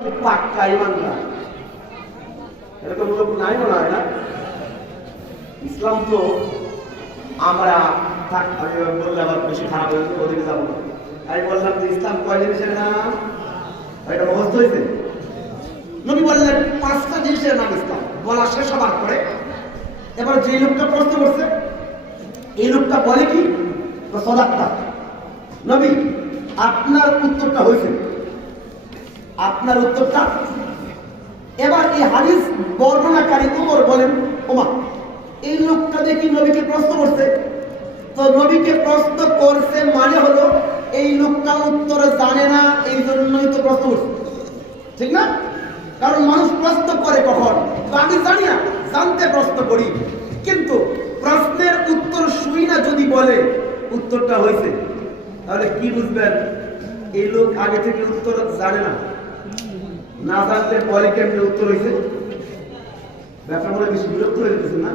পাক্কা ইমানদার, এরকম লোক নাই মনে হয় না। ইসলাম তো আমরা বললে আবার বেশি খারাপ হয়েছে, ওদিকে যাবো না। আমি বললাম যে ইসলাম কয় জিনিসের নাম, এটা মুখস্থ হয়েছে। নবী বললেন 5টা জিনিসের নাম ইসলাম। বলা শেষ হবার পরে এবার যে লোকটা প্রশ্ন করছে, এই লোকটা বলে কি সদাক্তা। নবী আপনার উত্তরটা হয়েছে, আপনার উত্তরটা। এবার এই হাদিস বর্ণনাকারী ওমর বলেন, ওমর এই লোকটা দেখি নবীকে প্রশ্ন করছে, তো নবীকে প্রশ্ন করছে মানে হলো এই লোকটা উত্তর জানে না, এই জন্যই তো প্রশ্ন করছে, ঠিক না? কারণ মানুষ প্রশ্ন করে কখন, তো আমি জানি না, জানতে প্রশ্ন করি। কিন্তু প্রশ্নের উত্তর শুই না যদি বলে উত্তরটা হয়েছে, তাহলে কি বুঝবেন এই লোক আগে থেকে উত্তর জানে না, না জানলে বলে কেমনি উত্তর হয়েছে। ব্যাপার বলে বেশি বিরক্ত হয়ে গেছে না।